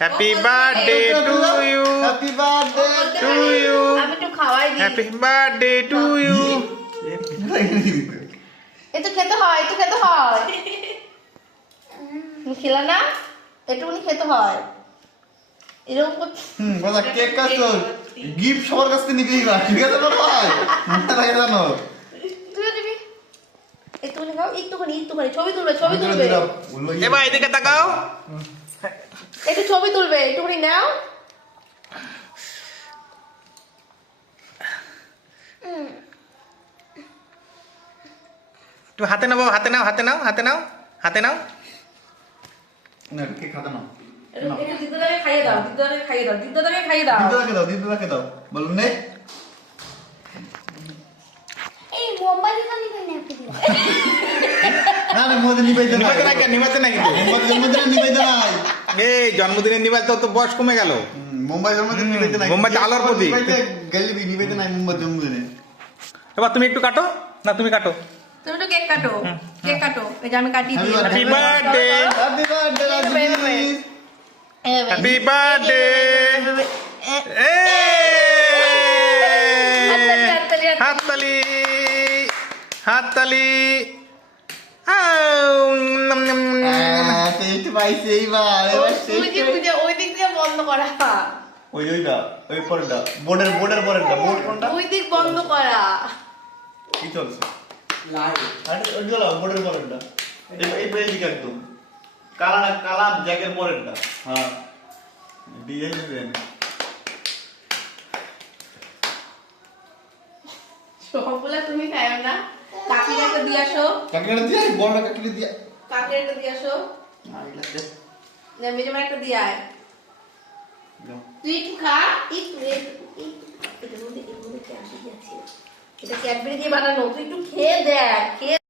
Happy birthday to you, happy birthday to you, আমি একটু খাওয়াই দিই। Happy birthday to you. একটু খেতে হয়, একটু খেতে হয়। তুমি খেলা না, একটুখানি খেতে হয়। এরকম বাবা কেক কাটো, গিফট সবার কাছ থেকে নিবি না, ঠিক আছে বাবা? মনে থাকে জানো? তুইও দিবি। একটুখানি খাও, একটুখানি, একটুখানি। ছবি তুলবে, ছবি তুলবে। এবার এদিকে তাকাও। একটু ছবি তুলবে, একটুখানি নাও। তুমি হাতে নাও বাবা, হাতে নাও, হাতে নাও, হাতে নাও, হাতে নাও। না কেক খাতে নাও। একটু দিদাকে খাইয়ে দাও, দিদাকে খাইয়ে দাও, দিদাকে খাইয়ে দাও। দিদাকে দাও বলুন নে। এই মোবাইল খালি কেন আপনি দিলেন? না না মোদের নিবাইতে না। নিবাতে না কেন, নিবাতে না কিন্তু। মোদের জন্মদিনে নিবাইতে না। এই জন্মদিনের নিবাতে তো বয়স কমে গেল। মুম্বাই জন্মদিনে নিবাইতে না। মুম্বাইতে আলোর প্রতীক। গেলি নিবাইতে না মুম্বাই জন্মদিনে। এবার তুমি একটু কাটো, না তুমি কাটো। তুমি তো কেক কাটো, কেক কাটো। এই যে আমি কাটিয়ে দিই। Happy birthday, happy birthday Rajbir. Happy birthday. হাততালি, হাততালি। টেস্ট পাইছে এইবার। এবার ওই দিক দিয়ে, ওই দিক দিয়ে বন্ধ করা। ওইটা ওই পরেরটা বোর্ডের পরেরটা বোর্ড কোনটা? ওই দিক বন্ধ করা। কি চলছে? আরে ওই গেল বোর্ডের পরেরটা। এই দিকে একদম কালা জ্যাকের পরেরটা। হ্যাঁ ডিজাইন সবগুলা তুমি খাও না। কাকির একটা দিয়ে আসো, কাকিটা দিয়ে বড় কাকিটা দিয়ে। কাকির একটা দিয়ে আসো। মেজমার একটা দিয়ে আয়। তুই একটু খা, একটু এটার মধ্যে কি আসি যাচ্ছে। এটা ক্যাডবেরি দিয়ে বানানো, তুই একটু খেয়ে দেখ, খেয়ে